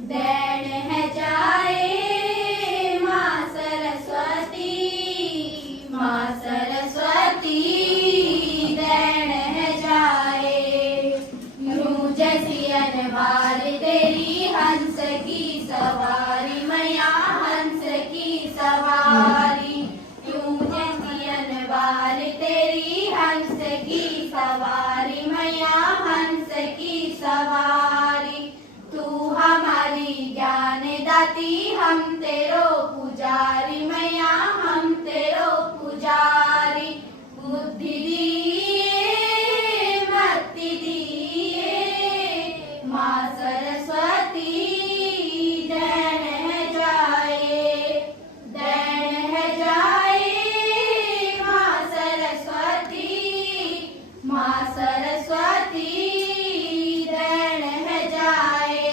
Then है जाए माँ सरस्वती, माँ सरस्वती दैन है जाए। यूं जैसी अनवार तेरी हंस की सवारी मैया, हंस की सवारी। यूं जैसी अनवार तेरी हंस की सवारी मैया, हंस की सवारी। तू हमारी ज्ञान दाती, हम तेरो पुजारी मैया, हम तेरो पुजारी। बुद्धि दिए मति दिए माँ सरस्वती दैन है जाए, दैन है जाए माँ सरस्वती, माँ सरस्वती दैन है जाए।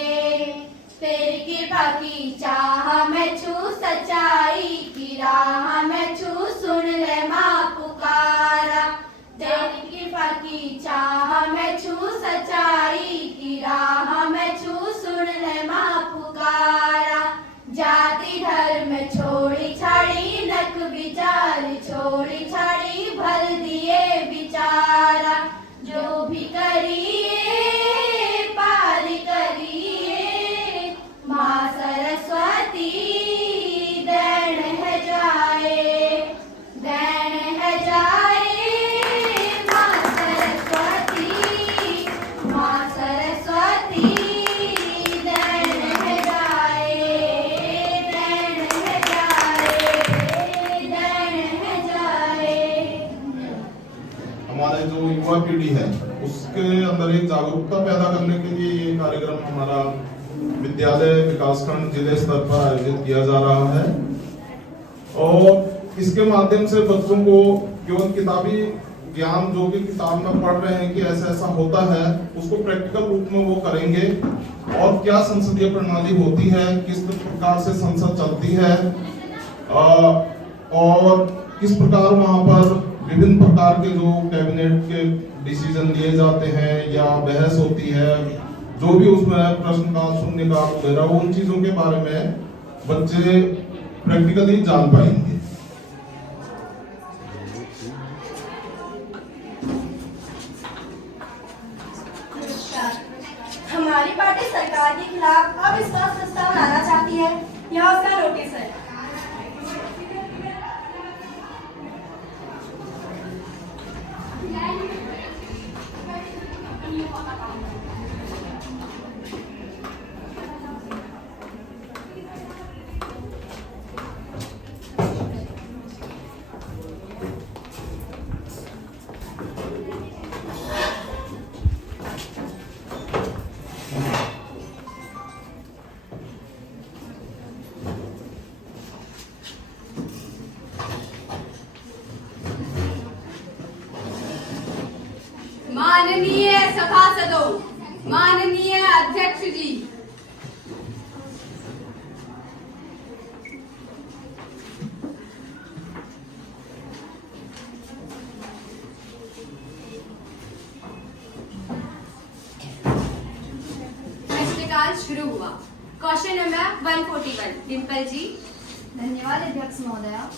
तेरी कृपा की चाह मैं छू, सच्चाई की राह मैं छू, सुन ले माँ पुकारा। तेरी कृपा की चाह मैं छू, सच्चाई की राह मैं छू, सुन ले माँ पुकारा। जाति धर्म छोड़ी छाड़ी, नक विचार छोड़ी छाड़ी, भल दिए विचारा। जो भी करिए पार करिए माँ सरस्वती दैन है जाए, दैन है जाए माँ सरस्वती, माँ सरस्वती दैन है जाए, दैन है जाए, दैन है जाए। हमारे जो युवा पीढ़ी है उसके अंदर एक जागरूकता पैदा करने के लिए ये कार्यक्रम हमारा विद्यालय विकासखंड जिले स्तर पर आयोजित किया जा रहा है। और इसके माध्यम से बच्चों को केवल किताबी ज्ञान जो कि किताब में पढ़ रहे हैं कि ऐसा ऐसा होता है, उसको प्रैक्टिकल रूप में वो करेंगे। और क्या संसदीय प्रणाली होती है, किस प्रकार से संसद चलती है, और किस प्रकार वहां पर विभिन्न प्रकार के जो कैबिनेट के डिसीजन लिए जाते हैं या बहस होती है, जो भी उसमें प्रश्नकाल शून्यकाल वगैरह, उन चीजों के बारे में बच्चे प्रैक्टिकली जान पाएंगे। हमारी पार्टी सरकार के खिलाफ अविश्वास प्रस्ताव लाना चाहती है। यह उसका नोटिस है। माननीय सभासदों, माननीय अध्यक्ष जी, प्रश्नकाल शुरू हुआ। क्वेश्चन नंबर 141, डिम्पल जी। धन्यवाद अध्यक्ष महोदया।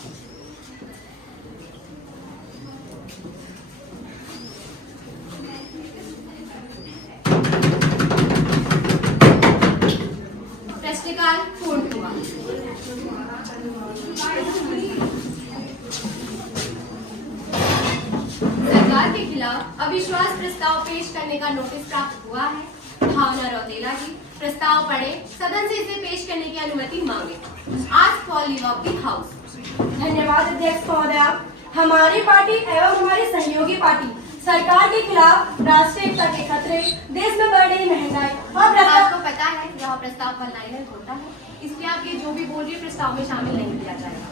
प्रश्नकाल पूर्ण हुआ। सरकार के खिलाफ अविश्वास प्रस्ताव पेश करने का नोटिस प्राप्त हुआ है। भावना रौतेला जी प्रस्ताव पढ़े, सदन से इसे पेश करने की अनुमति मांगे। आज for leave of the house. धन्यवाद अध्यक्ष महोदया। हमारी पार्टी एवं हमारी सहयोगी पार्टी सरकार के खिलाफ राष्ट्रीय एकता के खतरे, देश में बढ़ रही महंगाई और आपको पता है यह प्रस्ताव पर लाइन होता है, इसलिए आप ये जो भी बोल रही है प्रस्ताव में शामिल नहीं किया जाएगा।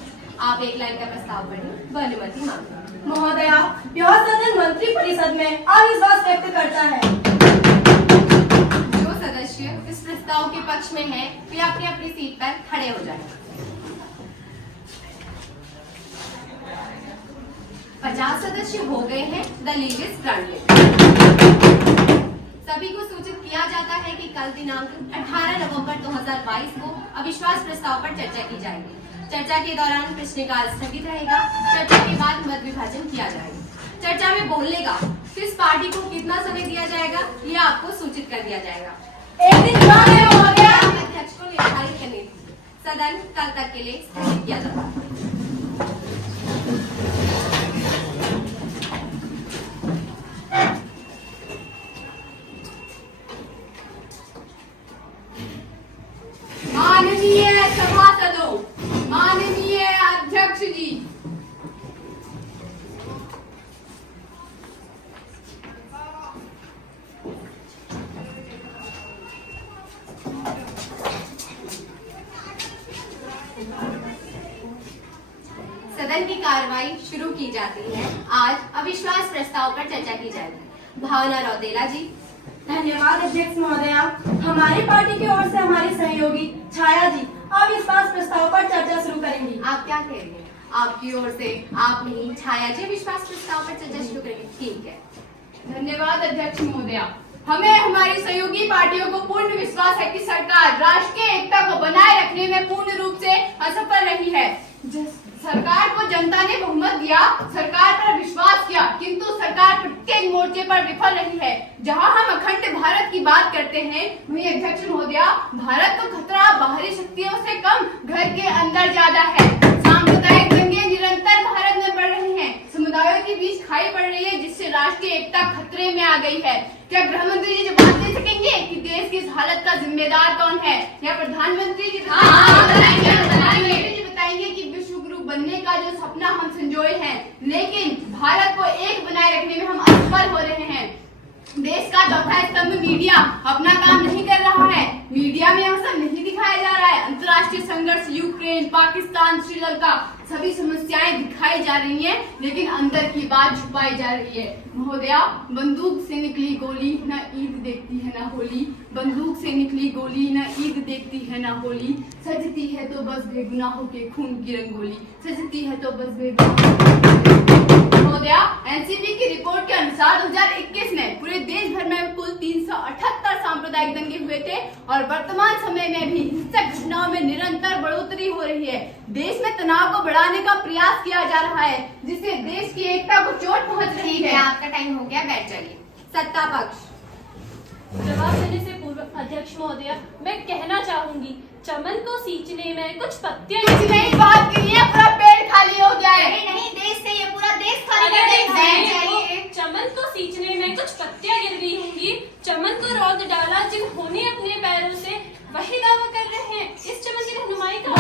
आप एक लाइन का प्रस्ताव पढ़िए, वह अनुमति मांगे। महोदया, यह सदन मंत्री परिषद में अविश्वास व्यक्त करता है। जो सदस्य इस प्रस्ताव के पक्ष में है वे अपनी अपनी सीट पर खड़े हो जाएं। 50 सदस्य हो गए हैं। The league is granted. सभी को सूचित किया जाता है कि कल दिनांक 18 नवंबर 2023 2022 को अविश्वास प्रस्ताव पर चर्चा की जाएगी। चर्चा के दौरान प्रश्नकाल स्थगित रहेगा। चर्चा के बाद मत विभाजन किया जाएगा। चर्चा में बोलने का किस पार्टी को कितना समय दिया जाएगा ये आपको सूचित कर दिया जाएगा। एक दिन बाद में हो गया। अध्यक्ष को निर्धारित करने सदन कल तक के लिए स्थगित किया जाता है। माननीय सभासदों, माननीय अध्यक्ष जी, सदन की कार्रवाई शुरू की जाती है। आज अविश्वास प्रस्ताव पर चर्चा की जाएगी। भावना रौतेला जी। धन्यवाद अध्यक्ष महोदया। हमारी पार्टी की ओर से हमारी सहयोगी छाया जी अविश्वास प्रस्ताव पर चर्चा शुरू करेंगी। आप क्या कह रही हैं? आपकी ओर से आप नहीं, छाया जी विश्वास प्रस्ताव पर चर्चा शुरू करेंगे। ठीक है। धन्यवाद अध्यक्ष महोदया। हमें हमारी सहयोगी पार्टियों को पूर्ण विश्वास है कि सरकार राष्ट्र की एकता को बनाए रखने में पूर्ण रूप से असफल रही है। सरकार को जनता ने बहुमत दिया, सरकार पर विश्वास किया, किंतु सरकार प्रत्येक मोर्चे पर विफल रही है। जहां हम अखंड भारत की बात करते हैं, वहीं अध्यक्ष महोदया भारत का खतरा बाहरी शक्तियों से कम घर के अंदर ज्यादा है। सांप्रदायिक दंगे निरंतर भारत में बढ़ रहे हैं। समुदायों के बीच खाई पड़ रही है, जिससे राष्ट्रीय एकता खतरे में आ गई है। क्या गृह मंत्री जी जवाब दे सकेंगे कि देश की इस हालत का जिम्मेदार कौन है? या प्रधानमंत्री जी बताएंगे कि विश्व गुरु बनने का जो सपना हम संजोए हैं, लेकिन भारत को एक बनाए रखने में हम असफल हो रहे हैं। देश का चौथा स्तंभ मीडिया अपना काम नहीं कर रहा है। मीडिया में यह सब नहीं दिखाया जा रहा है। अंतर्राष्ट्रीय संघर्ष, यूक्रेन, पाकिस्तान, श्रीलंका, सभी समस्याएं दिखाई जा रही हैं, लेकिन अंदर की बात छुपाई जा रही है। महोदया, बंदूक से निकली गोली न ईद देखती है न होली। बंदूक से निकली गोली न ईद देखती है न होली। सजती है तो बस बेगुनाहों के खून की रंगोली। सजती है तो बस बेगुनाहों। महोदया, एनसीबी की रिपोर्ट के अनुसार 2021 में पूरे देश भर में कुल 378 सांप्रदायिक दंगे हुए थे और वर्तमान समय में भी हिंसक घटनाओं में निरंतर बढ़ोतरी हो रही है। देश में तनाव को बढ़ाने का प्रयास किया जा रहा है, जिससे देश की एकता को चोट पहुंच रही है। आपका टाइम हो गया, बैठ जाइए। सत्ता पक्ष। जवाब देने से पूर्व अध्यक्ष महोदया, मैं कहना चाहूंगी चमन को सींचने में कुछ पत्तियां कुछ नहीं बात की है, पूरा पेड़ खाली हो जाए। नहीं, देश से ये पूरा देश खाली अगर कर एक देगा। जाइए, चमन को सींचने में कुछ पत्तियां गिर गई होंगी। चमन को रौद डाला जिन्होंने अपने पैरों से, वही दावा कर रहे हैं इस चमन की रहनुमाई का।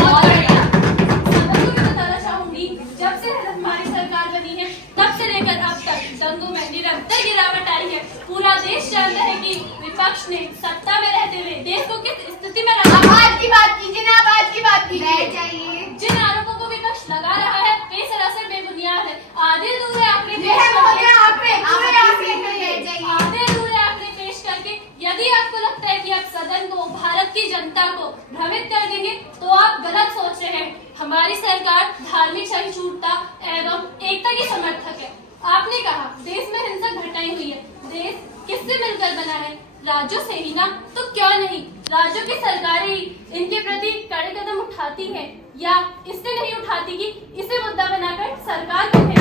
सदन को मैं बताना चाहूंगी, जब से हमारी सरकार बनी है तब से लेकर अब तक दंगों में निरंतर गिरावट आई है। पूरा देश जानता है कि विपक्ष ने सत्ता में रहते हुए देश को किस स्थिति में रखा। आज की बात कीजिए ना, आज की बात कीजिए। बैठ जाइए। जिन आरोपों को विपक्ष लगा रहा है वे सरासर बेबुनियाद है। आधे अधूरे आंकड़े ये है महोदया, आंकड़े पूरे आंकड़े आधे अधूरे आंकड़े पेश करके यदि आपको लगता है कि आप सदन को, भारत की जनता को भ्रमित कर देंगे तो आप गलत सोच रहे हैं। हमारी सरकार धार्मिक सहिष्णुता एवं एकता की समर्थक है। आपने कहा देश में हिंसक घटनाएं हुई है। देश किससे मिलकर बना है? राज्यों से ही ना, तो क्यों नहीं राज्यों की सरकारें ही इनके प्रति कड़े कदम उठाती हैं, या इससे नहीं उठाती कि इसे मुद्दा बनाकर सरकार को है।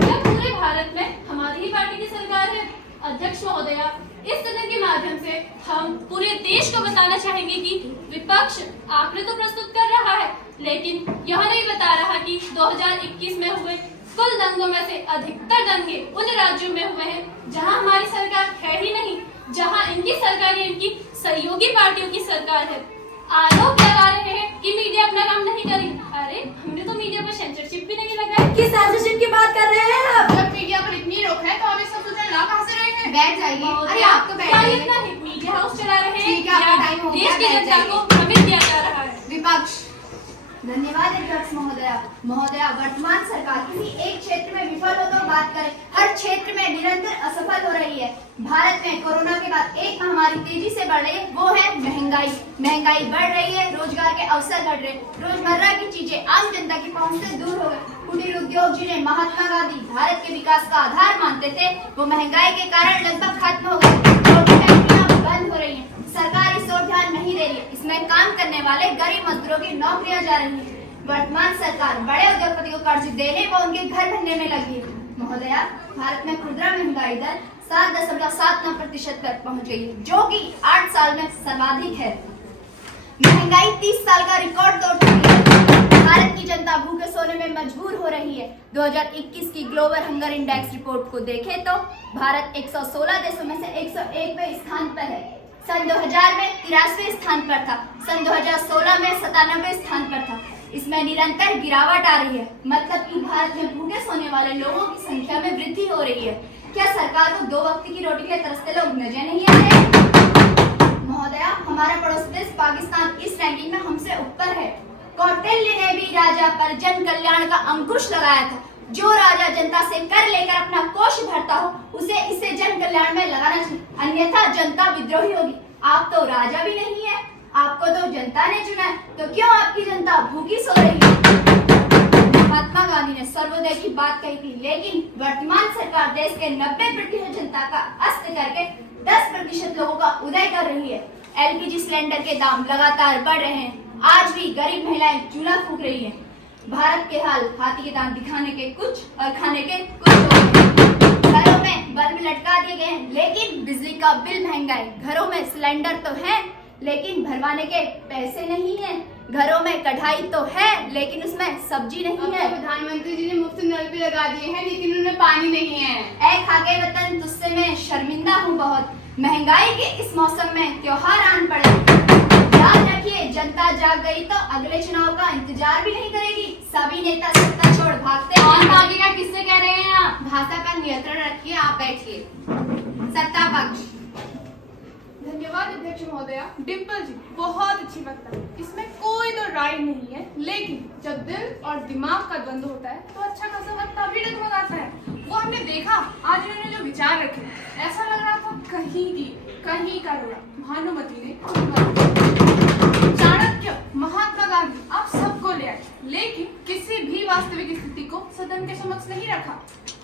क्या पूरे भारत में हमारी ही पार्टी की सरकार है? अध्यक्ष महोदया, इस सदन के माध्यम से हम पूरे देश को बताना चाहेंगे कि विपक्ष आंकड़े तो प्रस्तुत कर रहा है, लेकिन यह नहीं बता रहा कि 2021 में हुए कुल दंगों में से अधिकतर दंगे उन राज्यों में हुए हैं जहां हमारी सरकार है ही नहीं, जहां इनकी सरकार या इनकी सहयोगी पार्टियों की सरकार है। आरोप लगा रहे हैं कि मीडिया अपना काम नहीं करेगी। अरे हमने तो मीडिया पर सेंसरशिप भी नहीं लगाई। किस सेंसरशिप की बात कर रहे हैं आप? जब मीडिया पर इतनी रोक है तो हमें सब कुछ ला कहां से रहे हैं? बैठ जाइए। अरे आप तो बैठ क्या जाइए। इतना मीडिया हाउस चला रहे हैं? ठीक है, आपका या टाइम हो गया, देश की बैठ जनता जाइए। को भ्रमित किया जा रहा है। विपक्ष। धन्यवाद अध्यक्ष महोदया। महोदया, वर्तमान सरकार किसी एक क्षेत्र में विफल हो तो बात करें, हर क्षेत्र में निरंतर असफल हो रही है। भारत में कोरोना के बाद एक महामारी तेजी से बढ़ रही है, वो है महंगाई। महंगाई बढ़ रही है, रोजगार के अवसर घट रहे, रोजमर्रा की चीजें आम जनता की पहुंच से दूर हो गई। कुटीर उद्योग जिन्हें महात्मा गांधी भारत के विकास का आधार मानते थे, वो महंगाई के कारण लगभग खत्म हो गए। फैक्ट्रियां बंद हो रही है, सरकार इस ओर ध्यान नहीं दे रही है। इसमें वाले गरीब मजदूरों की नौकरियां जा रही हैं। वर्तमान सरकार बड़े उद्योगपतियों को कर्ज देने व उनके घर बनने में लगी है। महोदया, भारत में खुदरा महंगाई दर 7.79% पर पहुंच गई है, जो कि 8 साल में सर्वाधिक है। महंगाई 30 साल का रिकॉर्ड तोड़ चुकी है। भारत की जनता भूखे सोने में मजबूर हो रही है। 2021 की ग्लोबल हंगर इंडेक्स रिपोर्ट को देखें तो भारत 116 देशों में से 101वें स्थान पर है। सन 2000 में 83वें स्थान पर था। सन 2016 में 97वें स्थान पर था। इसमें निरंतर गिरावट आ रही है। मतलब कि भारत में भूखे सोने वाले लोगों की संख्या में वृद्धि हो रही है। क्या सरकार को 2 वक्त की रोटी के लिए तरसते लोग नजर नहीं आ रहे? महोदया, हमारा पड़ोसी देश पाकिस्तान इस रैंकिंग में हमसे ऊपर है। कौटिल्य ने भी राजा पर जन कल्याण का अंकुश लगाया था। जो राजा जनता से कर लेकर अपना कोष भरता हो, उसे इसे जन कल्याण में लगाना चाहिए, अन्यथा जनता विद्रोही होगी। आप तो राजा भी नहीं है, आपको तो जनता ने चुना है, तो क्यों आपकी जनता भूखी सो रही है? महात्मा गांधी ने सर्वोदय की बात कही थी, लेकिन वर्तमान सरकार देश के 90% जनता का अस्त करके 10% लोगों का उदय कर रही है। एलपीजी सिलेंडर के दाम लगातार बढ़ रहे हैं। आज भी गरीब महिलाएं चूल्हा फूंक रही हैं। भारत के हाल हाथी के दांत दिखाने के कुछ और खाने के कुछ हो गए। घरों में बल्ब लटका दिए गए हैं, लेकिन बिजली का बिल महंगा है। घरों में सिलेंडर तो है, लेकिन भरवाने के पैसे नहीं है। घरों में कढ़ाई तो है, लेकिन उसमें सब्जी नहीं है। प्रधानमंत्री जी ने मुफ्त नल भी लगा दिए हैं, लेकिन उनमें पानी नहीं है। ऐ खाके वतन, तुझसे मैं शर्मिंदा हूँ बहुत। महंगाई के इस मौसम में त्योहार आन पड़े। याद रखिए, जनता जाग गई तो अगले चुनाव का इंतजार भी नहीं करेगी। सभी नेता सत्ता छोड़ भागते हैं। कौन भागेगा, किससे कह रहे हैं आप? भाषा पर नियंत्रण रखिए, आप बैठिए। सत्ता पक्ष। धन्यवाद अध्यक्ष महोदया। डिम्पल जी बहुत अच्छी वक्ता है, इसमें कोई तो राय नहीं है, लेकिन जब दिल और दिमाग का द्वंद्व होता है तो अच्छा खासा वक्ता भी डगमगाता है। वो हमने देखा आज उन्होंने जो विचार रखे, ऐसा लग रहा था कहीं का रोड़ा भानुमति ने चाणक्य, महात्मा गांधी, आप सबको ले आए, लेकिन किसी भी वास्तविक स्थिति को सदन के समक्ष नहीं रखा।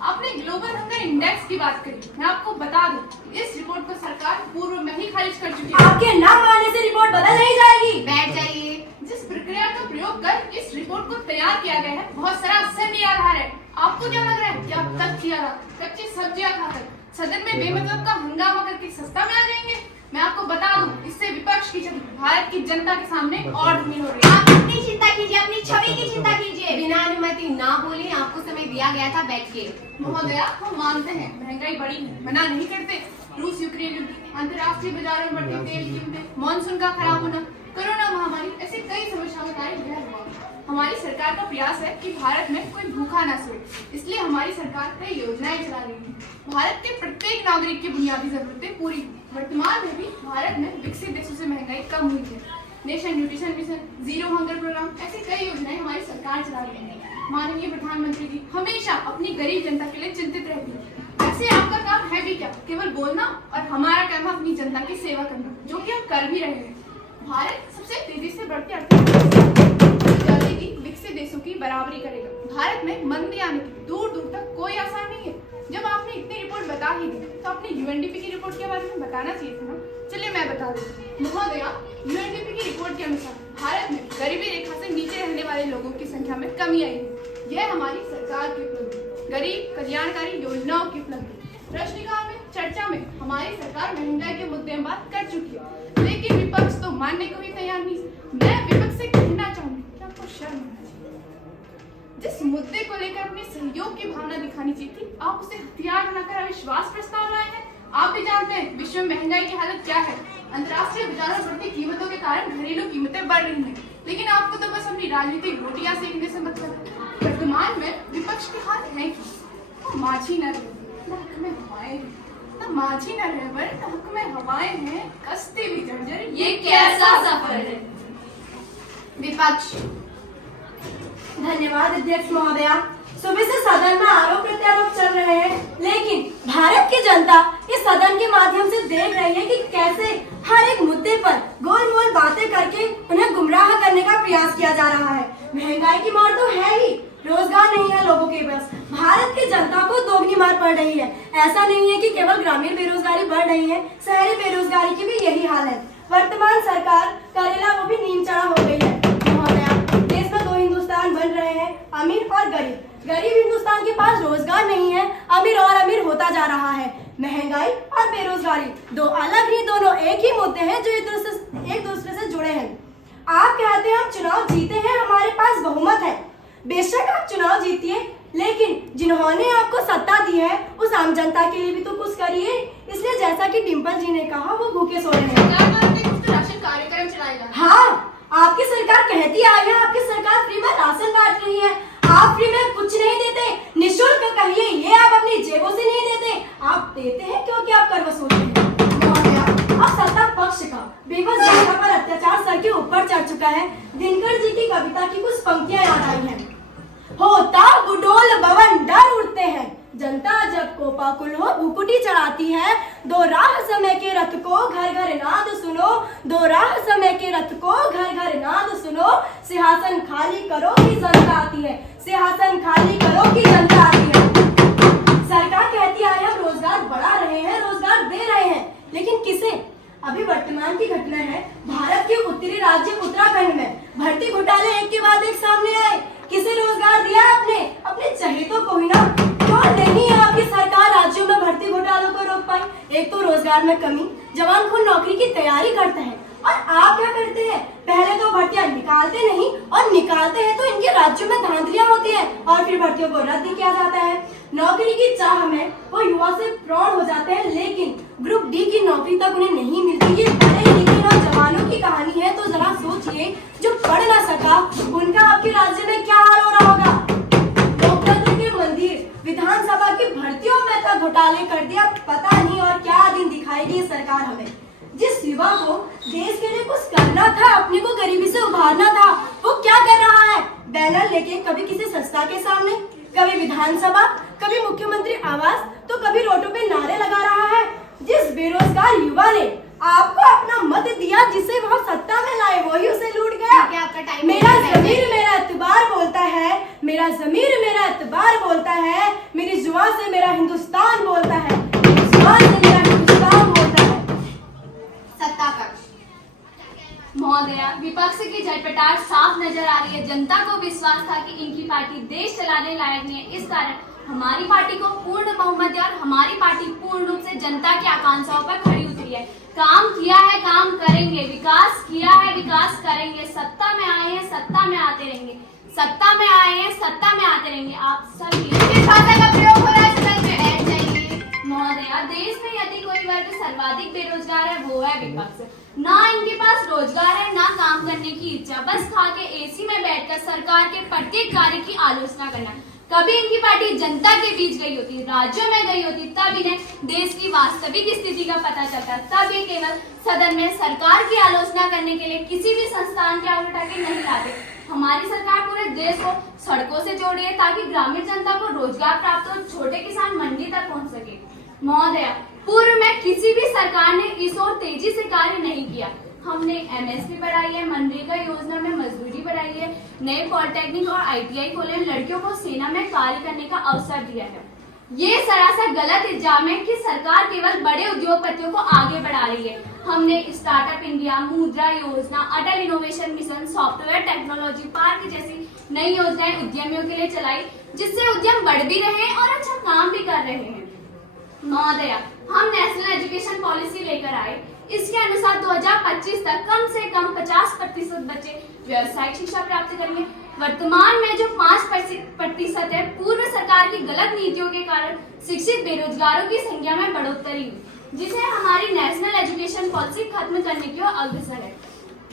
आपने ग्लोबल हंगर इंडेक्स की बात करी। मैं आपको बता दूं, इस रिपोर्ट को सरकार पूर्व में ही खारिज कर चुकी है। आपके नाम आने से रिपोर्ट बदल नहीं जाएगी। बैठ जाइए। जिस प्रक्रिया का प्रयोग कर इस रिपोर्ट को तैयार किया गया है, बहुत सरासर निराधार है। आपको क्या लग रहा है कि आप तक किया कच्ची सब्जियां खाकर सदन में बेमतलब का हंगामा करके सस्ता में आ जाएंगे? मैं आपको बता दूं, इससे विपक्ष की छवि भारत की जनता के सामने और धूमिल हो रही है। आप अपनी चिंता कीजिए, अपनी छवि की चिंता कीजिए। बिना अनुमति ना बोली, आपको समय दिया गया था, बैठिए। महोदया, हम मानते हैं महंगाई बढ़ी है, मना नहीं करते। रूस यूक्रेन युद्ध, अंतर्राष्ट्रीय बाजारों में बढ़ती तेल कीमतें, मानसून का खराब होना, कोरोना महामारी, ऐसी कई समस्याओं का कारण यह हुआ। हमारी सरकार का प्रयास है कि भारत में कोई भूखा ना सोए, इसलिए हमारी सरकार कई योजनाएं चला रही है। भारत के प्रत्येक नागरिक की बुनियादी जरूरतें पूरी। वर्तमान में भी भारत में विकसित देशों से महंगाई कम हुई है। Nation nutrition mission, zero hunger programme, ऐसी कई योजनाएं हमारी सरकार चला रही है। माननीय प्रधानमंत्री जी हमेशा अपनी गरीब जनता के लिए चिंतित रहती है। वैसे आपका काम है भी क्या? केवल बोलना, और हमारा काम है अपनी जनता की सेवा करना, जो कि हम कर भी रहे हैं। भारत सबसे तेजी से बढ़ती अर्थव्यवस्था की विकसित देशों की बराबरी करेगा। भारत में मंदी आने की दूर दूर तक कोई आसार नहीं है। जब आपने इतनी रिपोर्ट बता ही दी, तो अपनी यूएनडीपी की रिपोर्ट के बारे में बताना चाहिए था ना। चलिए मैं बता दूं। महोदया, यूएनडीपी की रिपोर्ट के अनुसार भारत में गरीबी रेखा से नीचे रहने वाले लोगों की संख्या में कमी आई है। यह हमारी सरकार की उपलब्धि, गरीब कल्याणकारी योजनाओं की उपलब्धि। प्रश्नकाल में, चर्चा में हमारी सरकार महंगाई के मुद्दे में बात कर चुकी है, लेकिन विपक्ष तो मानने को भी तैयार नहीं। मैं विपक्ष से कहना चाहूंगी कि आपको शर्म आना चाहिए। जिस मुद्दे को लेकर अपने सहयोग की भावना दिखानी चाहिए थी, आप उसे हथियार बनाकर अविश्वास प्रस्ताव लाए हैं। आप भी जानते हैं विश्व में महंगाई की हालत क्या है। अंतर्राष्ट्रीय बाजारों में बढ़ती कीमतों के कारण घरेलू कीमतें बढ़ रही हैं, लेकिन आपको तो बस अपनी राजनीतिक रोटियां सेकने से मतलब है। वर्तमान में विपक्ष के हाथ है कि माझी न रहे, हक में हवाएं हैं, न माझी न रहे, हक में हवाएं हैं, कश्ती भी जर्जर। ये कैसा सफर है? विपक्ष। धन्यवाद अध्यक्ष महोदया। सुबह से सदन में आरोप प्रत्यारोप चल रहे हैं, लेकिन भारत की जनता इस सदन के माध्यम से देख रही है कि कैसे हर एक मुद्दे पर गोल मोल बातें करके उन्हें गुमराह करने का प्रयास किया जा रहा है। महंगाई की मार तो है ही, रोजगार नहीं है लोगों के पास। भारत की जनता को दोगुनी मार पड़ रही है। ऐसा नहीं है कि केवल ग्रामीण बेरोजगारी बढ़ रही है, शहरी बेरोजगारी की भी यही हाल है। वर्तमान सरकार करेला वो भी नीम चढ़ा हो रोजगार नहीं है, अमीर और अमीर होता जा रहा है। महंगाई और बेरोजगारी दो अलग ही, दोनों एक ही मुद्दे हैं जो एक दूसरे से जुड़े हैं। आप कहते हैं हम चुनाव जीते हैं, हमारे पास बहुमत है। बेशक आप चुनाव जीतिए, लेकिन जिन्होंने आपको सत्ता दी है उस आम जनता के लिए भी तो कुछ करिए। इसलिए जैसा कि डिम्पल जी ने कहा, वो भूखे सो रहे हैं। राशन कार्यक्रम चलाएगा। हाँ, आपकी सरकार कहती आई है, आपकी सरकार फ्री में राशन बांट रही है। आप फ्री में कुछ नहीं देते, निःशुल्क कहिए, ये आप अपनी जेबों से नहीं देते, आप देते हैं क्योंकि आप कर वसूलते हैं। महोदया, अब सत्ता पक्ष का बेबस जनता पर अत्याचार सर के ऊपर चढ़ चुका है। दिनकर जी की कविता की कुछ पंक्तियां याद आई हैं। होता बुडोल भवन डर उठते हैं, जनता जब कोपाकुल हो भुकुटी चढ़ाती है। दो राह समय के रथ को घर घर नाद सुनो, दो राह समय के रथ को घर घर नाद सुनो। सिंहासन खाली करो कि जनता आती है, सिंहासन खाली करो कि जनता आती है। सरकार कहती है हम रोजगार बढ़ा रहे हैं, रोजगार दे रहे हैं, लेकिन किसे? अभी वर्तमान की घटना है, भारत के उत्तरी राज्य उत्तराखंड में भर्ती घोटाले एक के बाद एक सामने आए। किसे रोजगार दिया आपने? अपने चहेतों को ही ना। क्यों नहीं है आपकी सरकार राज्यों में भर्ती घोटालों को रोक पाई? एक तो रोजगार में कमी, जवान खुद नौकरी की तैयारी करते हैं और आप क्या करते हैं? पहले तो भर्तियां निकालते नहीं, और निकालते हैं तो इनके राज्यों में धांधलियां होती है और फिर भर्तियों को रद्द किया जाता है। नौकरी की चाह में वो युवा से प्रौढ़ हो जाते हैं, लेकिन ग्रुप डी की नौकरी तक उन्हें नहीं मिलती। ये पढ़े लिखे नौजवानों की कहानी है, तो जरा सोचिए, जो पढ़ ना सका उनका आपके राज्य में क्या हाल हो रहा होगा। लोकतंत्र के मंदिर विधानसभा की भर्तियों में तक घोटाले कर दिया, पता नहीं और क्या दिन दिखाएगी ये सरकार हमें। जिस युवा को देश के लिए कुछ करना था, अपने को गरीबी से उभारना था, वो क्या कर रहा है? बैनर लेके कभी किसी संस्था के सामने, कभी विधानसभा, कभी मुख्यमंत्री आवास, तो कभी रोडों पे नारे लगा रहा है। जिस बेरोजगार युवा ने आपको अपना मत दिया, जिसे वह सत्ता में लाए, वही उसे लूट गया। मेरा जमीर मेरा एतबार बोलता है, मेरा जमीर मेरा एतबार बोलता है, मेरी जुबान से मेरा हिंदुस्तान बोलता है, मेरी जुबान से मेरा हिंदुस्तान बोलता है। सत्ता पक्ष। महोदया, विपक्ष की झटपटाहट साफ नजर आ रही है। जनता को विश्वास था कि इनकी पार्टी देश चलाने लायक नहीं है, इस कारण हमारी पार्टी को पूर्ण बहुमत है और हमारी पार्टी पूर्ण रूप से जनता की आकांक्षाओं पर खड़ी उतरी है। काम किया है, काम करेंगे, विकास किया है, विकास करेंगे। सत्ता में आए हैं, सत्ता में आते रहेंगे, सत्ता में आए हैं, सत्ता में आते रहेंगे। आप सब किस भाषा का प्रयोग हो रहा है सदन में? बैठ जाइए। महोदया, देश में यदि कोई वर्ग सर्वाधिक बेरोजगार है, वो है विपक्ष। ना इनके पास रोजगार है, ना काम करने की इच्छा, बस खा के एसी में बैठकर सरकार के प्रत्येक कार्य की आलोचना करना। कभी इनकी पार्टी जनता के बीच गई होती, राज्यों में गई होती, तब इन्हें देश की वास्तविक स्थिति का पता चलता। तब ये केवल सदन में सरकार की आलोचना करने के लिए किसी भी संस्थान की आवाज उठा के नहीं लाते। हमारी सरकार पूरे देश को सड़कों से जोड़ी है ताकि ग्रामीण जनता को रोजगार प्राप्त हो, छोटे किसान मंडी तक पहुंच सके। महोदया, पूर्व में किसी भी सरकार ने इस ओर तेजी से कार्य नहीं किया। हमने एमएसपी बढ़ाई है, मनरेगा योजना में मजदूरी बढ़ाई है, नए पॉलिटेक्निक और आईटीआई खोले, लड़कियों को सेना में कार्य करने का अवसर दिया है। ये सरासर गलत इल्जाम है कि सरकार केवल बड़े उद्योगपतियों को आगे बढ़ा रही है। हमने startup India, Mudra Yojana, Atal innovation mission, software technology park जैसी नई योजनाएं उद्यमियों के लिए चलाई, जिससे उद्यम बढ़ भी रहे हैं और अच्छा काम भी कर रहे हैं। महोदया, हम नेशनल एजुकेशन पॉलिसी लेकर आए। इसके अनुसार 2025 तक कम से कम 50% बच्चे व्यावसायिक शिक्षा प्राप्त करेंगे। वर्तमान में जो 5% है, पूर्व सरकार की गलत नीतियों के कारण शिक्षित बेरोजगारों की संख्या में बढ़ोतरी हुई, जिसे हमारी नेशनल एजुकेशन पॉलिसी खत्म करने की ओर अग्रसर है।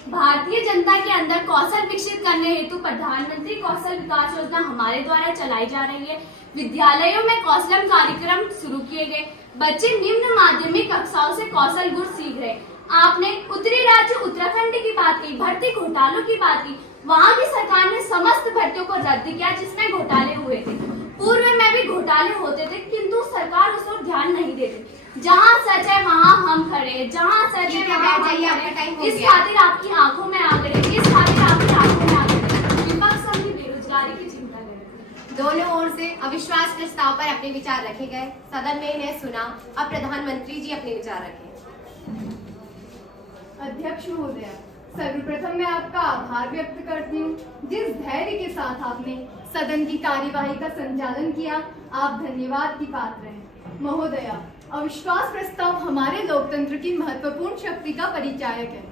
भारतीय जनता के अंदर कौशल विकसित करने हेतु प्रधानमंत्री कौशल विकास योजना हमारे द्वारा चलाई जा रही है। विद्यालयों में कौशलम कार्यक्रम शुरू किए गए। बच्चे निम्न माध्यमिक कक्षाओं से कौशल गुण सीख रहे। आपने उत्तरी राज्य उत्तराखंड की बात की, भर्ती घोटालों की बात की। वहाँ की सरकार ने समस्त भर्तियों को रद्द किया जिसमें घोटाले हुए थे। पूर्व में भी घोटाले होते थे, किंतु सरकार उस पर ध्यान नहीं देती। जहाँ सच है वहाँ हम खड़े, जहाँ सच है वहाँ हम खड़े। इस खातिर आपकी आंखों में आ गए, इस खातिर आपकी आंखों में आ गए। विपक्ष अपनी बेरोजगारी की चिंता करे। दोनों ओर से अविश्वास प्रस्ताव पर अपने विचार रखे गए। सदन ने इन्हें सुना। अब प्रधानमंत्री जी अपने विचार रखें। अध्यक्ष महोदया, सर्वप्रथम मैं आपका आभार व्यक्त करती हूँ जिस धैर्य के साथ आपने सदन की कार्यवाही का संचालन किया आप धन्यवाद की पात्र हैं। महोदया, अविश्वास प्रस्ताव हमारे लोकतंत्र की महत्वपूर्ण शक्ति का परिचायक है।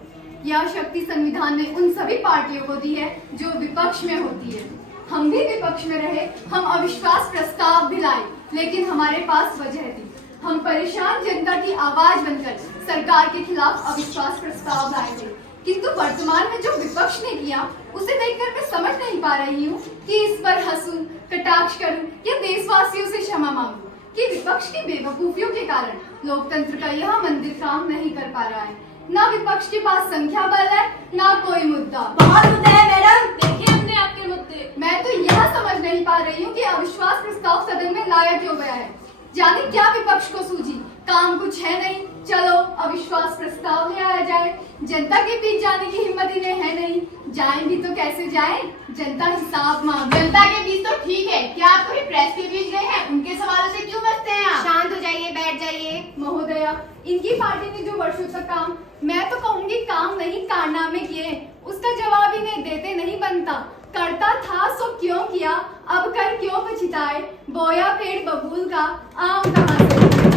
यह शक्ति संविधान ने उन सभी पार्टियों को दी है जो विपक्ष में होती है। हम भी विपक्ष में रहे, हम अविश्वास प्रस्ताव भी लाए, लेकिन हमारे पास वजह थी। हम परेशान जनता की आवाज बनकर सरकार के खिलाफ अविश्वास प्रस्ताव लाए थे। किंतु वर्तमान में जो विपक्ष ने किया उसे देखकर मैं समझ नहीं पा रही हूँ कि इस पर हंसूं, कटाक्ष करूं या देशवासियों से क्षमा मांगूं कि विपक्ष की बेवकूफियों के कारण लोकतंत्र का यह मंदिर काम नहीं कर पा रहा है। ना विपक्ष के पास संख्या बल है, ना कोई मुद्दा। बहुत मुद्दे हैं मैडम। देखिए हमने आपके मुद्दे। मैं तो यह समझ नहीं पा रही हूँ कि अविश्वास प्रस्ताव सदन में लाया क्यों गया है। जाने क्या विपक्ष को सूझी, काम कुछ है नहीं, चलो अविश्वास प्रस्ताव ले आया जाए। जनता के बीच जाने की हिम्मत इन्हें है नहीं, जाएं भी तो कैसे जाएं? जनता हिसाब मांगे। जनता के बीच तो ठीक है, क्या आप कभी प्रेस के बीच गए हैं? उनके सवालों से क्यों बचते हैं आप? शांत हो जाइए, बैठ जाइए। महोदया, इनकी पार्टी ने जो वर्षों तक काम, मैं तो कहूंगी काम नहीं कारनामे किए, उसका जवाब इन्हें देते नहीं बनता। करता था सो क्यों किया, अब कर क्यों पछताए, बोया पेड़ बबूल का आम कहाँ से।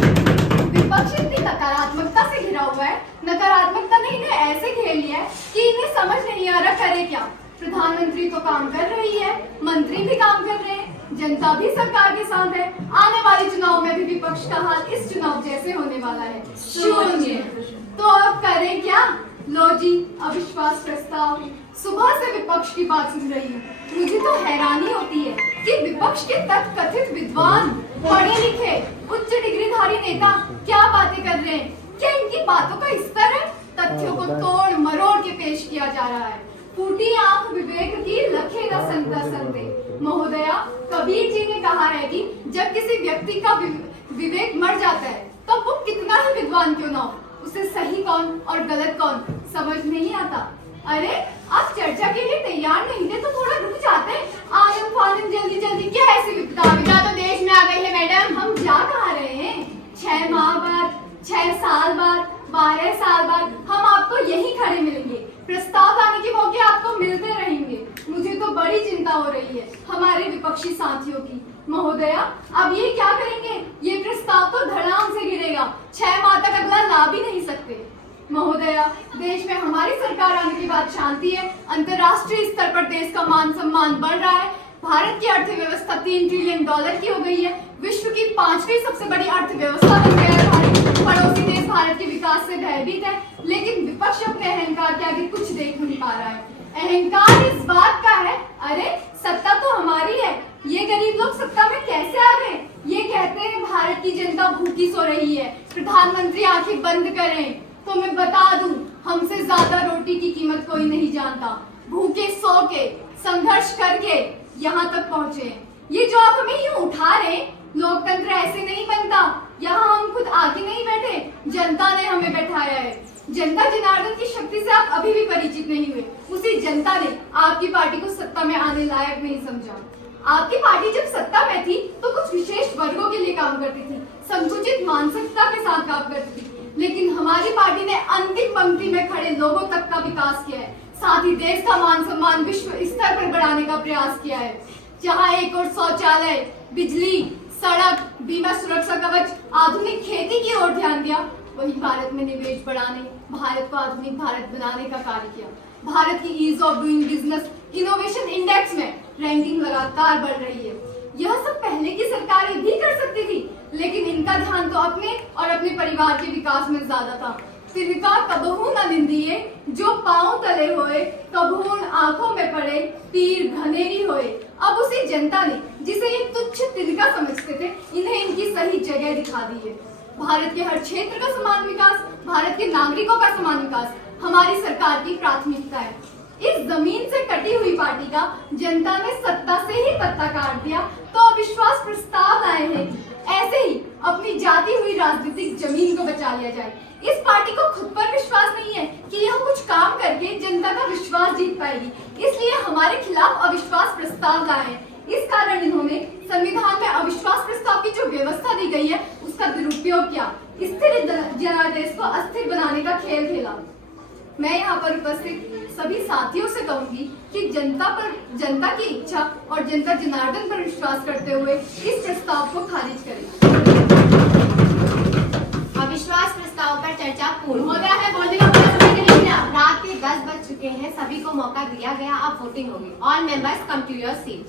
विपक्ष इतनी नकारात्मकता से घिरा हुआ है, नकारात्मकता ने इन्हें ऐसे घेर लिया है कि इन्हें समझ नहीं आ रहा करे क्या। प्रधानमंत्री तो काम कर रही है, मंत्री भी काम कर रहे हैं, जनता भी सरकार के साथ है। आने वाले चुनाव में भी विपक्ष का हाल इस चुनाव जैसे होने वाला है, शून्य। तो अब करें क्या? लो जी, अविश्वास प्रस्ताव। सुबह से विपक्ष की बात सुन रही हूँ, मुझे तो हैरानी होती है कि विपक्ष के तथाकथित विद्वान, पढ़े लिखे, उच्च डिग्रीधारी नेता क्या बातें कर रहे हैं। क्या इनकी बातों का स्तर है? तथ्यों को तोड़ मरोड़ के पेश किया जा रहा है। फूटी आंख विवेक की लखे न संता संते। महोदया, कबीर जी ने कहा है कि जब किसी व्यक्ति का विवेक मर जाता है तो वो कितना ही विद्वान क्यों ना हो, उसे सही कौन और गलत कौन समझ नहीं आता। अरे आप चर्चा के लिए तैयार नहीं थे तो थोड़ा रुक जाते। आनंद फानंद जल्दी जल्दी क्या ऐसी विपदा तो देश में आ गई है मैडम। हम जा कहाँ रहे हैं? 6 माह बाद, 6 साल बाद, 12 साल बाद हम आपको यहीं खड़े मिलेंगे। प्रस्ताव लाने के मौके आपको मिलते रहेंगे। मुझे तो बड़ी चिंता हो रही है हमारे विपक्षी साथियों की। महोदया, अब ये क्या करेंगे? ये प्रस्ताव तो धड़ाम से गिरेगा, 6 माह तक अगला ला भी नहीं सकते। महोदया, देश में हमारी सरकार आने के बाद शांति है, अंतर्राष्ट्रीय स्तर पर देश का मान सम्मान बढ़ रहा है। भारत की अर्थव्यवस्था $3 ट्रिलियन की हो गई है, विश्व की 5वीं सबसे बड़ी अर्थव्यवस्था बन गया है भारत। पड़ोसी देश भारत के विकास से भयभीत है, लेकिन विपक्ष अपने अहंकार के आगे कुछ देख नहीं पा रहा है। अहंकार इस बात का है, अरे सत्ता तो हमारी है, ये गरीब लोग सत्ता में कैसे आ गए? ये कहते हैं भारत की जनता भूखी सो रही है, प्रधानमंत्री आंखें बंद करें। तो मैं बता दूं, हमसे ज्यादा रोटी की कीमत कोई नहीं जानता। भूखे सो के, संघर्ष करके यहाँ तक पहुँचे। ये जो आप हमें यूं उठा रहे, लोकतंत्र ऐसे नहीं बनता। यहाँ हम खुद आके नहीं बैठे, जनता ने हमें बैठाया है। जनता जनार्दन की शक्ति से आप अभी भी परिचित नहीं हुए। उसी जनता ने आपकी पार्टी को सत्ता में आने लायक नहीं समझा। आपकी पार्टी जब सत्ता में थी तो कुछ विशेष वर्गों के लिए काम करती थी, संकुचित मानसिकता के साथ काम करती थी। लेकिन हमारी पार्टी ने अंतिम पंक्ति में खड़े लोगों तक का विकास किया है, साथ ही देश का मान सम्मान विश्व स्तर पर बढ़ाने का प्रयास किया है। जहाँ एक और शौचालय, बिजली, सड़क, बीमा सुरक्षा कवच, आधुनिक खेती की ओर ध्यान दिया, वही भारत में निवेश बढ़ाने, भारत को आधुनिक भारत बनाने का कार्य किया। भारत की ease of doing business innovation index में रैंकिंग लगातार बढ़ रही है। यह सब पहले की सरकारें भी कर सकती थी, लेकिन इनका ध्यान तो अपने और अपने परिवार के विकास में ज्यादा था। तिनका कबहू न निंदिए, जो पांव तले होए, कबहू आंखों में पड़े, तीर घनेरी होए। अब उसी जनता ने जिसे ये तुच्छ तिनका समझते थे, इन्हें इनकी सही जगह दिखा दी है। भारत के हर क्षेत्र का समान विकास, भारत के नागरिकों का समान विकास हमारी सरकार की प्राथमिकता है। इस जमीन से कटी हुई पार्टी का जनता ने सत्ता से ही पत्ता काट दिया तो अविश्वास प्रस्ताव लाए हैं कि ऐसे ही अपनी जाती हुई राजनीतिक जमीन को बचा लिया जाए। इस पार्टी को खुद पर विश्वास नहीं है कि यह कुछ काम करके जनता का विश्वास जीत पाएगी, इसलिए हमारे खिलाफ अविश्वास प्रस्ताव लाए हैं। इस कारण इन्होंने संविधान में अविश्वास प्रस्ताव की जो व्यवस्था दी गई है उसका दुरुपयोग किया, स्थिर जनादेश को अस्थिर बनाने का खेल खेला। मैं यहाँ पर उपस्थित सभी साथियों से कहूंगी कि जनता की इच्छा और जनता जनार्दन पर विश्वास करते हुए इस प्रस्ताव को खारिज करें। अविश्वास प्रस्ताव पर चर्चा पूर्ण। महोदया है बोलने का समय नहीं मिला। रात के 10 बज चुके हैं, सभी को मौका दिया गया, अब वोटिंग होगी। All members come to your seat.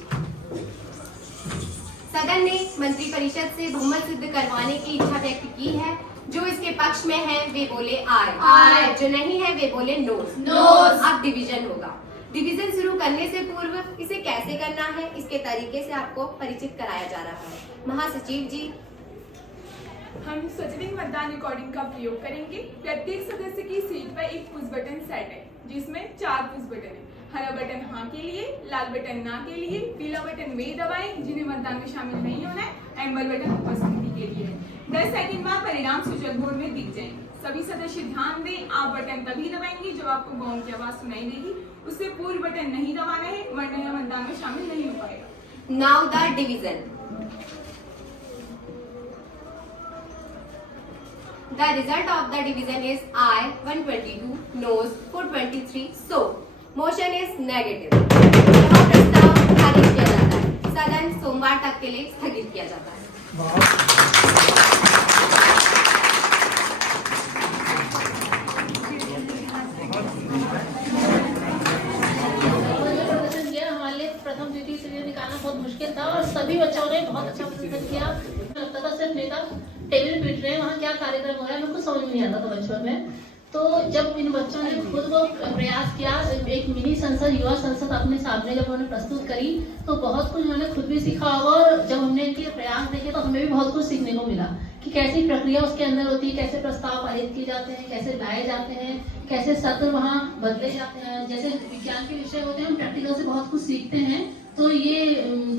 सदन ने मंत्रिपरिषद से बहुमत सिद्ध करवाने की इच्छा व्यक्त की है। जो इसके पक्ष में है वे बोले आय, जो नहीं है वे बोले नो। अब डिवीजन होगा। डिवीजन शुरू करने से पूर्व इसे कैसे करना है, इसके तरीके से आपको परिचित कराया जा रहा है। महासचिव जी, हम स्वचालित मतदान रिकॉर्डिंग का प्रयोग करेंगे। प्रत्येक सदस्य की सीट पर एक पुश बटन सेट है, जिसमें 4 पुश बटन है। हरा बटन हाँ के लिए, लाल बटन ना के लिए, पीला बटन वे दबाएं जिन्हें मतदान में शामिल नहीं होना है, एम्बर बटन उपस्थिति के लिए है। 10 सेकंड बाद परिणाम सूचक बोर्ड में दिख जाएंगे। सभी सदस्य ध्यान दें, आप बटन तभी दबाएंगे जब आपको गॉन्ग की आवाज सुनाई देगी। उससे पूर्व बटन नहीं दबाना है, वरना यह मतदान में शामिल नहीं हो पाएगा। Now the division. The result of the division is I 122, noes 423. So, motion is negative. यह प्रस्ताव खारिज किया जाता है। सदन सोमवार तक के लिए स्थगित किया जाता है। प्रदर्शन किया, हमारे लिए प्रथम द्वितीय श्रेणी निकालना बहुत मुश्किल था और सभी बच्चों ने बहुत अच्छा प्रदर्शन किया। लगता था सिर्फ नेता टेबल पीट रहे हैं, वहाँ क्या कार्यक्रम हो रहा है हमको समझ में नहीं आता था बचपन में। तो जब इन बच्चों ने खुद वो प्रयास किया, एक मिनी संसद, युवा संसद अपने सामने जब उन्होंने प्रस्तुत करी, तो बहुत कुछ उन्होंने खुद भी सीखा होगा। और जब हमने इनके प्रयास देखे तो हमें भी बहुत कुछ सीखने को मिला कि कैसी प्रक्रिया उसके अंदर होती है, कैसे प्रस्ताव पारित किए जाते हैं, कैसे लाए जाते हैं, कैसे सत्र वहाँ बदले जाते हैं। जैसे विज्ञान के विषय होते हैं, हम प्रैक्टिकल से बहुत कुछ सीखते हैं। तो ये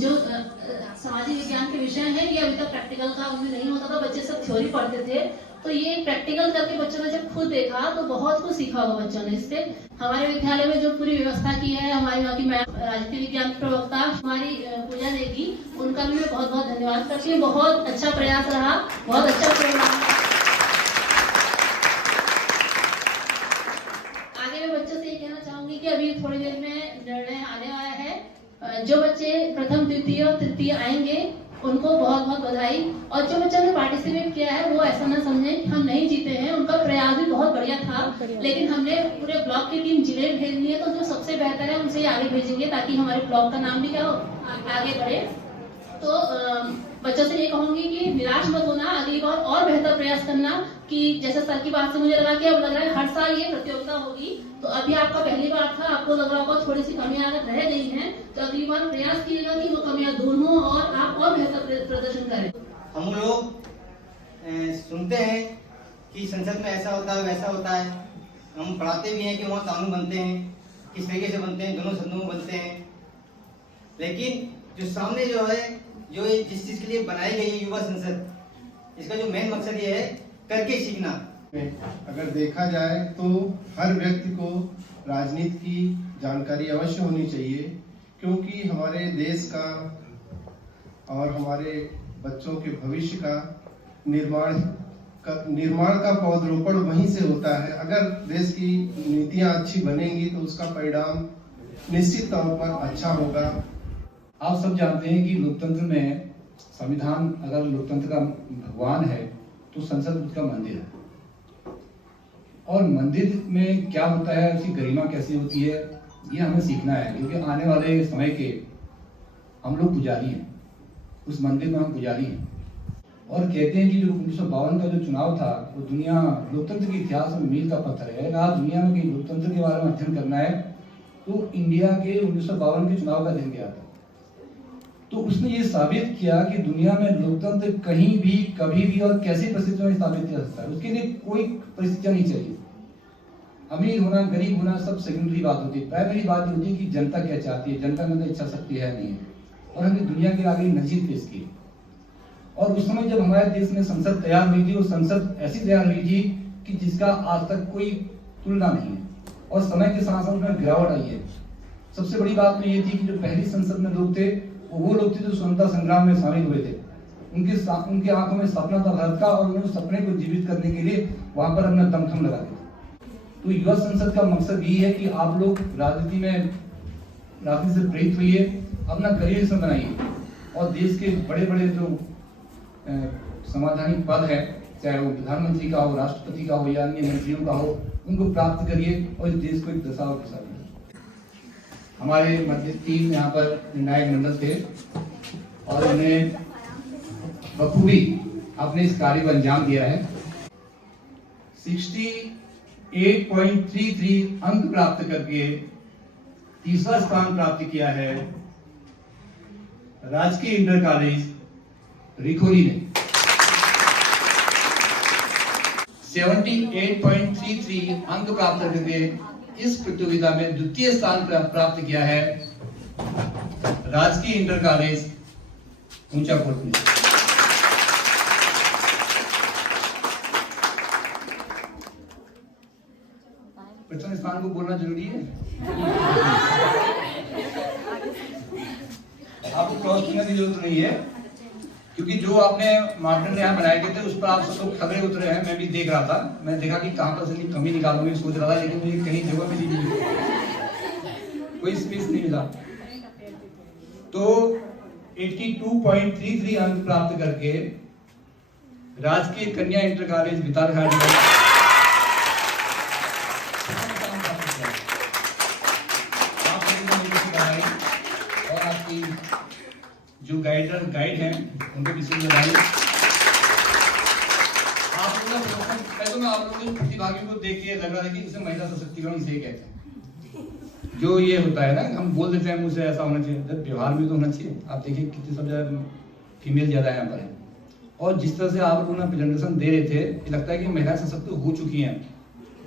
जो सामाजिक विज्ञान के विषय हैं, ये अभी तक प्रैक्टिकल का उनमें नहीं होता था, बच्चे सब थ्योरी पढ़ते थे। तो ये प्रैक्टिकल करके बच्चों ने जब खुद देखा तो बहुत कुछ सीखा होगा बच्चों ने इससे। हमारे विद्यालय में जो पूरी व्यवस्था की है, हमारी वहाँ की राजनीति विज्ञान की प्रवक्ता हमारी पूजा देगी, उनका भी मैं बहुत बहुत धन्यवाद करती हूँ। बहुत अच्छा प्रयास रहा, बहुत अच्छा प्रोग्राम। आगे मैं बच्चों से ये कहना चाहूंगी कि अभी थोड़ी देर में निर्णय आने वाला है। जो बच्चे प्रथम द्वितीय और तृतीय आएंगे उनको बहुत बहुत बधाई। और जो बच्चों ने पार्टिसिपेट किया है वो ऐसा ना समझें कि हम नहीं जीते हैं, उनका प्रयास भी बहुत बढ़िया था। लेकिन हमने पूरे ब्लॉक की टीम जिले में भेजनी है, तो जो सबसे बेहतर है उनसे आगे भेजेंगे ताकि हमारे ब्लॉक का नाम भी क्या हो, आगे बढ़े। तो बच्चों से ये कहूंगी कि निराश मत होना, अगली बार और बेहतर प्रयास करना। कि जैसे सर की बात से मुझे लगा कि अब लग रहा है हर साल ये प्रतियोगिता होगी, तो अभी आपका पहली बार था, आपको लग रहा होगा थोड़ी सी कमियां अगर रह गई हैं, तो अगली बार प्रयास कीजिएगा कि वो कमियां दूर हों और आप और बेहतर प्रदर्शन करें। हम लोग सुनते हैं कि संसद में ऐसा होता है वैसा होता है, हम पढ़ाते भी हैं कि वहाँ कानून बनते हैं, किस तरीके से बनते हैं, दोनों सदनों में बनते हैं। लेकिन जो सामने जो है, जो जिस चीज के लिए बनाई गई है युवा संसद, इसका जो मेन मकसद ये है करके सीखना। अगर देखा जाए तो हर व्यक्ति को राजनीति की जानकारी अवश्य होनी चाहिए, क्योंकि हमारे देश का और हमारे बच्चों के भविष्य का निर्माण का पौधरोपण वहीं से होता है। अगर देश की नीतियां अच्छी बनेंगी तो उसका परिणाम निश्चित तौर पर अच्छा होगा। आप सब जानते हैं कि लोकतंत्र में संविधान अगर लोकतंत्र का भगवान है तो संसद उसका मंदिर है, और मंदिर में क्या होता है, उसकी गरिमा कैसी होती है, ये हमें सीखना है। क्योंकि आने वाले समय के हम लोग पुजारी हैं, उस मंदिर में हम पुजारी हैं। और कहते हैं कि जो 1952 का जो चुनाव था वो दुनिया लोकतंत्र के इतिहास में मील का पत्थर है। आज दुनिया में कहीं लोकतंत्र के बारे में अध्ययन करना है तो इंडिया के 1952 के चुनाव का दिन गया था। तो उसने ये साबित किया कि दुनिया में लोकतंत्र कहीं भी कभी भी और कैसी परिस्थितियों में स्थापित किया जा सकता है। उसके लिए कोई परिस्थितियां नहीं चाहिए। अमीर होना गरीब होना सब सेकेंडरी बात होती है। प्राइमरी बात होती है कि जनता क्या चाहती है, जनता में इच्छा शक्ति है नहीं है। और हमने दुनिया के आगे नजीर पेश की। और उस समय जब हमारे देश में संसद तैयार हुई थी, वो संसद ऐसी तैयार हुई थी कि जिसका आज तक कोई तुलना नहीं है, और समय के साथ साथ उसमें गिरावट आई है। सबसे बड़ी बात तो ये थी कि जो पहली संसद में लोग थे वो लोग थे जो स्वतंत्रता संग्राम में शामिल हुए थे। उनके आंखों में सपना था भारत का, और उन्होंने सपने को जीवित करने के लिए वहां पर अपना दमखम लगा दिया। तो युवा संसद का मकसद यही है कि आप लोग राजनीति से प्रेरित होइए, अपना करियर इसमें बनाइए और देश के बड़े बड़े जो संवैधानिक पद है, चाहे वो प्रधानमंत्री का हो, राष्ट्रपति का हो या अन्य मंत्रियों का हो, उनको प्राप्त करिए और इस देश को एक दशा और दिशा दीजिए। हमारे मध्य 3 यहाँ पर निर्णायक मंडल थे और उन्हें बखूबी अपने इस कार्य को अंजाम दिया है। 68.33 अंक प्राप्त करके तीसरा स्थान प्राप्त किया है राजकीय इंटर कॉलेज रिखोरी ने। 78.33 अंक प्राप्त करके इस प्रतियोगिता में द्वितीय स्थान प्राप्त किया है राजकीय इंटर कॉलेज ऊंचाकोट ने। प्रथम स्थान को बोलना जरूरी है। आपको क्रॉस करने की जरूरत नहीं है, क्योंकि जो आपने मार्टर ने यहाँ बनाए गए थे उस पर आप सब लोग खबरें उतरे हैं। मैं भी देख रहा था, मैंने देखा कि कहाँ पर से कमी निकालूंगी सोच रहा था, लेकिन मुझे कहीं जगह मिली नहीं, कोई स्पेस नहीं मिला। तो 82.33 अंक प्राप्त करके राजकीय कन्या इंटर कॉलेज भितारघाट में और आपकी जो गाइड हैं उनको भी सुन लगाई। आप लोग मैं आप लोगों के प्रतिभागी को देख के लग रहा है कि इसे महिला सशक्तिकरण इसे कहते हैं। जो ये होता है ना, हम बोल देते हैं मुझसे ऐसा होना चाहिए, जब व्यवहार में तो होना चाहिए। आप देखिए कितनी सब ज्यादा फीमेल ज्यादा यहाँ पर है, और जिस तरह से आप लोगों ने प्रेजेंटेशन दे रहे थे, ये लगता है कि महिलाएं सशक्त हो चुकी हैं,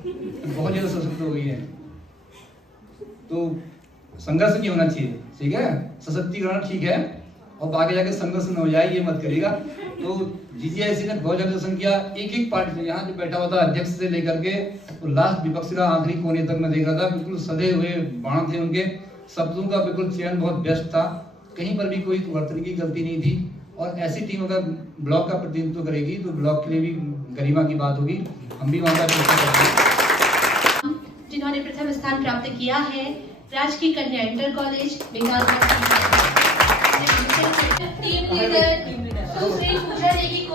बहुत ज्यादा सशक्त हो गई है। तो संघर्ष नहीं होना चाहिए, ठीक है, सशक्तिकरण ठीक है, और आगे जाके संघर्ष न हो जाए ये मत करिएगा। तो जीजीआईसी ने बहुत ज्यादा दर्शन किया, एक पार्टी से यहाँ जो बैठा हुआ था अध्यक्ष से लेकर के तो लास्ट विपक्ष का आखिरी कोने तक मैं देख रहा था, बिल्कुल सधे हुए बाण थे उनके, शब्दों का बिल्कुल चयन बहुत बेस्ट था, कहीं पर भी कोई वर्तन की गलती नहीं थी। और ऐसी टीम अगर ब्लॉक का प्रतिनिधित्व करेगी तो ब्लॉक के लिए भी गरिमा की बात होगी। हम भी वहाँ का जिन्होंने प्रथम स्थान प्राप्त किया है राजकीय कन्या इंटर कॉलेज टीम लीडर सुश्री पूजा देवी को